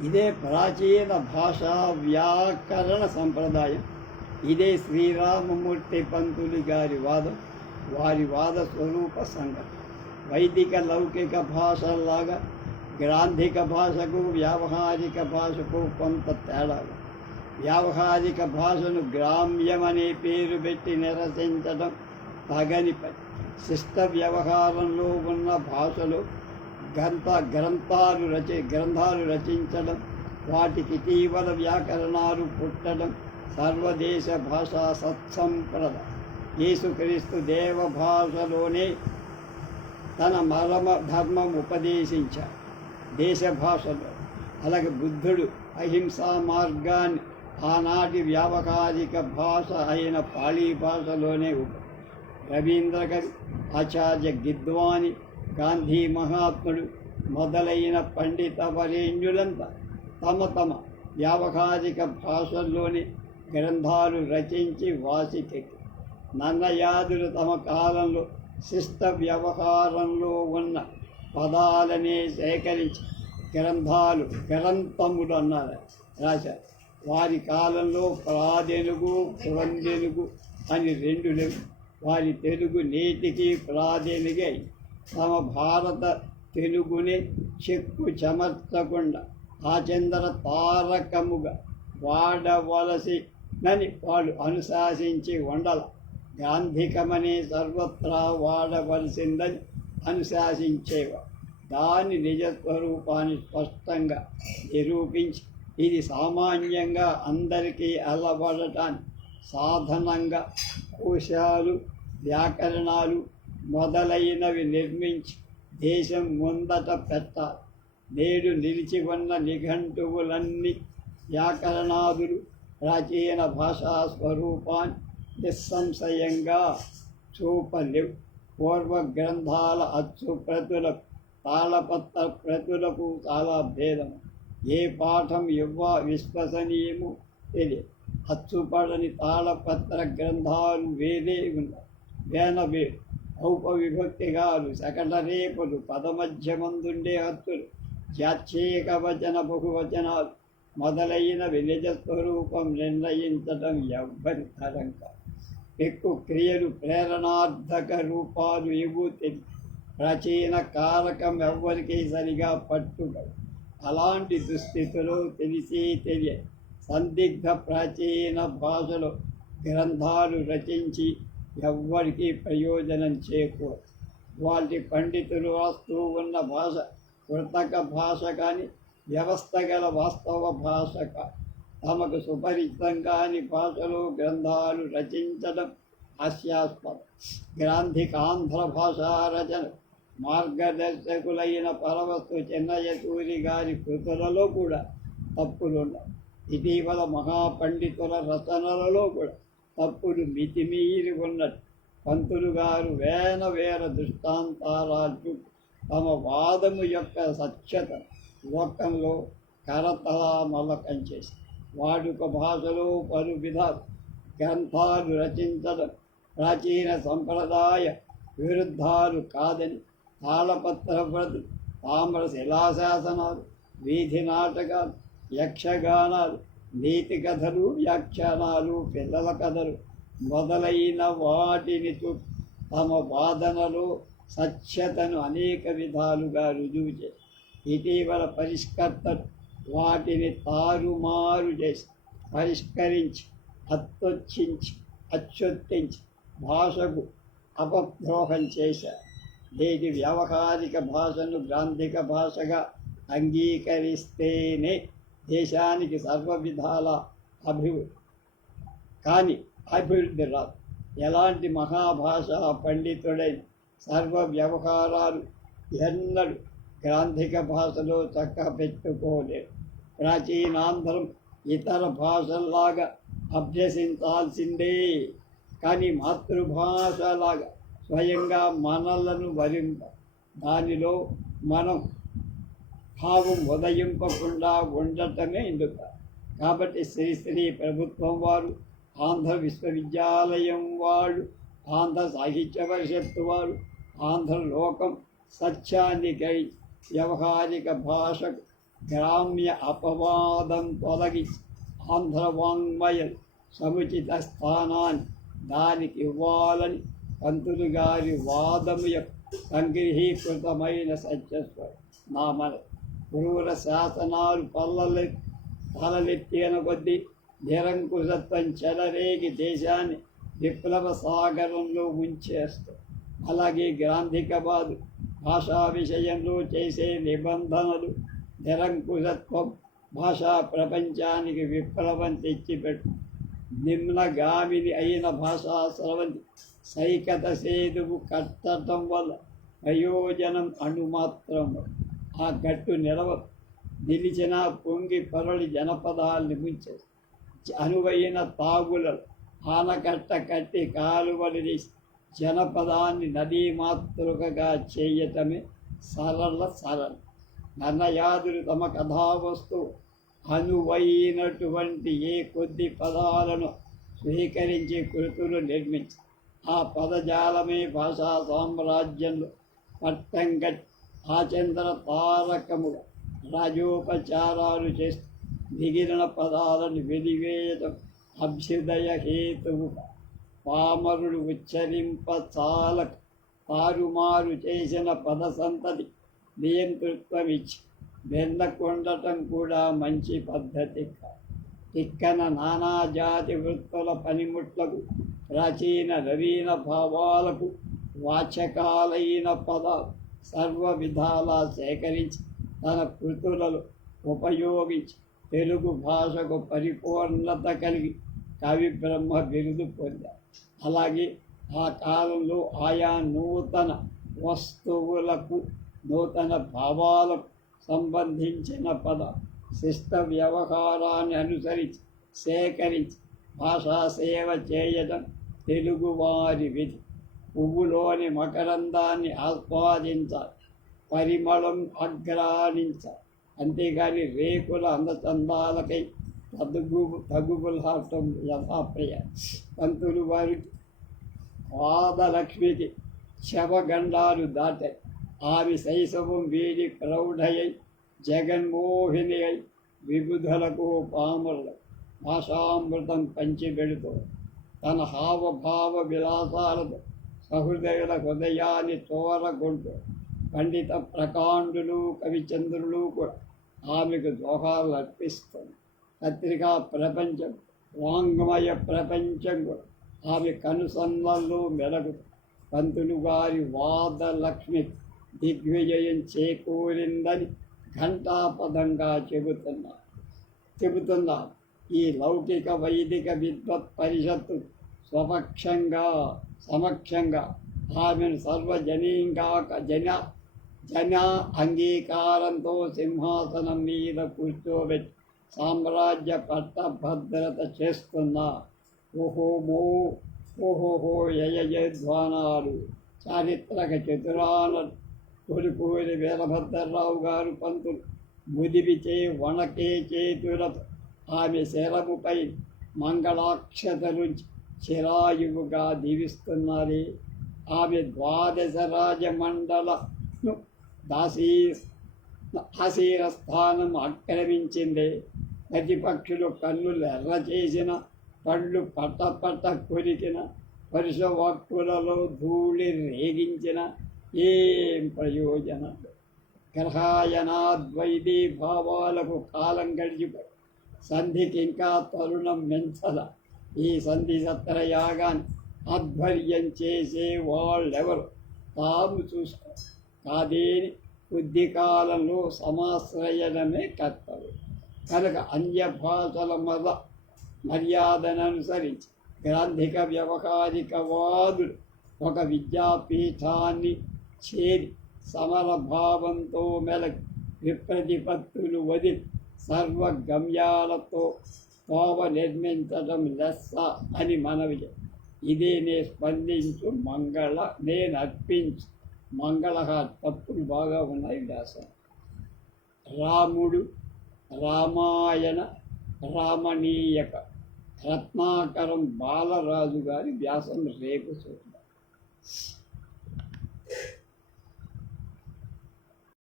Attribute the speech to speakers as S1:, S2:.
S1: ఇదే ప్రాచీన భాషా వ్యాకరణ సంప్రదాయం. ఇదే శ్రీరామమూర్తి పంతులు గారి వాదం వారి వాద స్వరూప సంగతి వైదిక లౌకిక భాషలాగా గ్రాంధిక భాషకు వ్యావహారిక భాషకు కొంత తేడా వ్యావహారిక భాషను గ్రామ్యమనే పేరు పెట్టి నిరసించడం తగని పని. శిష్ట వ్యవహారంలో ఉన్న భాషలో గ్రంథ గ్రంథాలు రచ గ్రంథాలు రచించడం వాటికి ఇటీవల వ్యాకరణాలు పుట్టడం సర్వదేశ భాషా సత్సంప్రద యేసుక్రీస్తు దేవ భాషలోనే తన మరమ ధర్మం ఉపదేశించాడు దేశ భాషలో. అలాగే బుద్ధుడు అహింసా మార్గాన్ని ఆనాటి వ్యావహారిక భాష అయిన పాళీ భాషలోనే ఉప రవీంద్ర కవి ఆచార్య గిద్వాని గాంధీ మహాత్ముడు మొదలైన పండిత వరేణ్యులంతా తమ తమ వ్యావహారిక భాషల్లోని గ్రంథాలు రచించి వాసికెక్కి నన్నయాదులు తమ కాలంలో శిస్త వ్యవహారంలో ఉన్న పదాలనే సేకరించి గ్రంథాలు గ్రంథములు అన్నారు రాశారు. వారి కాలంలో ప్రాదెనుగు పురందెనుగు అని రెండు లేవు. వారి తెలుగు నేటికి ప్రాదెనుగై. తమ భారత తెలుగుని చెక్కు చెమర్చకుండా ఆచందర తారకముగా వాడవలసినని వాళ్ళు అనుశాసించి ఉండాల గాంధికమని సర్వత్రా వాడవలసిందని అనుశాసించేవారు దాని నిజస్వరూపాన్ని స్పష్టంగా నిరూపించి ఇది సామాన్యంగా అందరికీ అలవడటాన్ని సాధనంగా కోశాలు వ్యాకరణాలు మొదలైనవి నిర్మించి దేశం ముందట పెట్ట నేడు నిలిచి ఉన్న నిఘంటువులన్నీ వ్యాకరణాదులు ప్రాచీన భాషా స్వరూపాన్ని నిస్సంశయంగా చూపలేవు. పూర్వ గ్రంథాల అచ్చు ప్రతులకు తాళపత్ర ప్రతులకు చాలా భేదం. ఏ పాఠం ఇవ్వ విశ్వసనీయము తెలియదు. అచ్చుపడని తాళపత్ర గ్రంథాలు వేరే ఉన్నాయి. వేన వేరు ఔపవిభక్తిగాలు సకల రేపులు పదమధ్యమందుండే హత్తులు. జాత్యేక వచన బహువచనాలు మొదలైన నిజ స్వరూపం నిర్ణయించటం ఎవ్వరి తరం కాదు ఎక్కువ క్రియలు ప్రేరణార్థక రూపాలు ఇవ్వు తెలియదు ప్రాచీన కారకం ఎవ్వరికీ సరిగా పట్టుబడు అలాంటి దుస్థితిలో తెలిసి తెలియ సందిగ్ధ ప్రాచీన భాషలో గ్రంథాలు రచించి ఎవ్వరికీ ప్రయోజనం చేకూరదు. వాటి పండితులు రాస్తూ ఉన్న భాష కృతక భాష కానీ వ్యవస్థ గల వాస్తవ భాష తమకు సుపరిచితం కాని భాషలో గ్రంథాలు రచించడం హాస్యాస్పదం. గ్రాంధికాంధ్ర భాషా రచన మార్గదర్శకులైన పరవస్తు చెన్నయసూరి గారి కృతులలో కూడా తప్పులున్నాయి. ఇటీవల మహాపండితుల రచనలలో కూడా తప్పులు మితిమీరి ఉన్నట్టు పంతులు గారు వేల వేల దృష్టాంతాలు తమ వాదము యొక్క సత్యత లోకంలో కరతలామలకం చేసి వాడుక భాషలో పలు విధ గ్రంథాలు రచించడం ప్రాచీన సంప్రదాయ విరుద్ధాలు కాదని తాళపత్ర వ్రతి తామ్ర శిలాశాసనాలు వీధి నాటకాలు యక్షగానాలు నీతి కథలు వ్యాఖ్యానాలు పిల్లల కథలు మొదలైన వాటిని తమ వాదనలో సత్యతను అనేక విధాలుగా రుజువు చేసి ఇటీవల పరిష్కర్తలు వాటిని తారుమారు చేసి పరిష్కరించి అత్తొచ్చించి అత్యొత్తించి భాషకు అపద్రోహం చేశారు నేటి వ్యవహారిక భాషను గ్రాంధిక భాషగా అంగీకరిస్తేనే దేశానికి సర్వ విధాల అభివృద్ధి కానీ అభివృద్ధి రాదు. ఎలాంటి మహాభాష పండితుడైన సర్వ వ్యవహారాలు ఎన్నడూ గ్రాంధిక భాషలో చక్క పెట్టుకోలేదు ప్రాచీనాంధ్రం ఇతర భాషల్లాగా అభ్యసించాల్సిందే. కానీ మాతృభాషలాగా స్వయంగా మనలను వరింప దానిలో మనం భావం ఉదయింపకుండా ఉండటమే ఎందుకు కాబట్టి శ్రీశ్రీ ప్రభుత్వం వారు ఆంధ్ర విశ్వవిద్యాలయం వాళ్ళు ఆంధ్ర సాహిత్య పరిషత్తు వారు ఆంధ్ర లోకం సత్యాన్ని గై వ్యవహారిక భాషకు గ్రామ్య అపవాదం తొలగి ఆంధ్ర వాంగ్మయ సముచిత స్థానాన్ని దానికి ఇవ్వాలని పంతులు గారి వాదము యొక్క సంగ్రహీకృతమైన సత్యస్వ నామన గురువుల శాసనాలు పల్లలె తలలెత్తిన కొద్దీ నిరంకుశత్వం చెలరేగి దేశాన్ని విప్లవ సాగరంలో ఉంచేస్తాయి అలాగే గ్రాంధికవాదు భాషా విషయంలో చేసే నిబంధనలు నిరంకుశత్వం భాషా ప్రపంచానికి విప్లవం తెచ్చిపెట్టు. నిమ్నగామిని అయిన భాషా స్రవంతి సైకత సేతువు కట్టడం వల్ల ప్రయోజనం అణుమాత్రం ఆ గట్టు నిలవ నిలిచిన పొంగి పరళి జనపదాల్ని ముంచే అనువైన తాగులను ఆనకట్ట కట్టి కాలువలు జనపదాన్ని నదీ మాతృకగా చేయటమే సరళ సరళ. నన్నయాదులు తమ కథావస్తు అనువైనటువంటి ఏ కొద్ది పదాలను స్వీకరించి కృతులు నిర్మించి ఆ పదజాలమే భాషా సామ్రాజ్యంలో పట్టం గట్టి ఆచంద్ర తారకముగా రాజోపచారాలు చేస్తూ మిగిలిన పదాలను వెలివేయటం అభ్యుదయ హేతువుగా పామరుడు ఉచ్చరింప చాలక తారుమారు చేసిన పద సంతతి నియంతృత్వం ఇచ్చి వెన్నకొండటం కూడా మంచి పద్ధతి తిక్కన నానాజాతి వృత్తుల పనిముట్లకు ప్రాచీన నవీన భావాలకు వాచకాలైన పదాలు సర్వ విధాలా సేకరించి తన కృతులలో ఉపయోగించి తెలుగు భాషకు పరిపూర్ణత కలిగి కవి బ్రహ్మ బిరుదు పొందారు అలాగే ఆ కాలంలో ఆయా నూతన వస్తువులకు నూతన భావాలకు సంబంధించిన పద శిష్ట వ్యవహారాన్ని అనుసరించి సేకరించి భాషా సేవ చేయడం తెలుగువారి విధి. పువ్వులోని మకరందాన్ని ఆస్వాదించ పరిమళం అగ్రానించాలి అంతేగాని రేకుల అందచందాలకై తగ్గు తగుబులాటం యథాప్రియ. పంతులు వారికి పాదలక్ష్మికి శవగండాలు దాటాయి. ఆమె శైశవం వీడి ప్రౌఢయై జగన్మోహిని అయి విబుధులకు పాములు. భాషామృతం పంచిపెడుతూ తన హావభావ విలాసాలతో సహృదయుల హృదయాన్ని తోరగొంటూ పండిత ప్రకాండులు కవిచంద్రులు కూడా ఆమెకు దోహాలు అర్పిస్తుంది పత్రికా ప్రపంచం వాంగ్మయ ప్రపంచం కూడా ఆమె కనుసన్నల్లో మెలగు పంతులు గారి వాద లక్ష్మి దిగ్విజయం చేకూరిందని ఘంటాపదంగా చెబుతున్నా చెబుతున్నా ఈ లౌకిక వైదిక విద్వత్ పరిషత్తు స్వపక్షంగా సమక్షంగా ఆమెను సర్వజనీంగాక జన జన అంగీకారంతో సింహాసనం మీద కూర్చోబెట్టి సామ్రాజ్య పట్టభద్రత చేస్తున్న ఓహోమో ఓహోహో యయధ్వానాలు చారిత్రక చతురాల కొలుకూరి వీరభద్రరావు గారు పంతులు ముదివిచే వణకే చేతులతో ఆమె శరముపై మంగళాక్షతలుంచి చిరాయువుగా దీవిస్తున్నది ఆమె ద్వాదశ రాజమండలను దాసీ ఆశీర స్థానం ఆక్రమించింది. ప్రతిపక్షులు కన్నులు ఎర్ర చేసిన పళ్ళు పట్ట పట్ట కొరికిన పరుషవాక్కులలో ధూళి రేగించిన ఏం ప్రయోజనం? గ్రహాయనాద్వైదీ భావాలకు కాలం గడిచిపోయి సంధికి ఇంకా తరుణం మెంచల ఈ సంధి సత్రయాగాన్ని ఆధ్వర్యం చేసే వాళ్ళెవరు? తాము చూసుకో కాదేని కొద్ది కాలంలో సమాశ్రయణమే కర్తవ్యం. కనుక అన్య భాషల మద మర్యాదను అనుసరించి గ్రాంధిక వ్యవహారికవాదులు ఒక విద్యాపీఠాన్ని చేరి సమర భావంతో మెలకి విప్రతిపత్తులు వదిలి సర్వగమ్యాలతో పావ నిర్మించడం లెస్స అని మనవి. ఇదే నే స్పందించు మంగళ నేను అర్పించు మంగళ తప్పులు బాగా ఉన్నాయి వ్యాసం. రాముడు రామాయణ రామణీయక రత్నాకరం బాలరాజు గారి వ్యాసం రేపు చూద్దాం.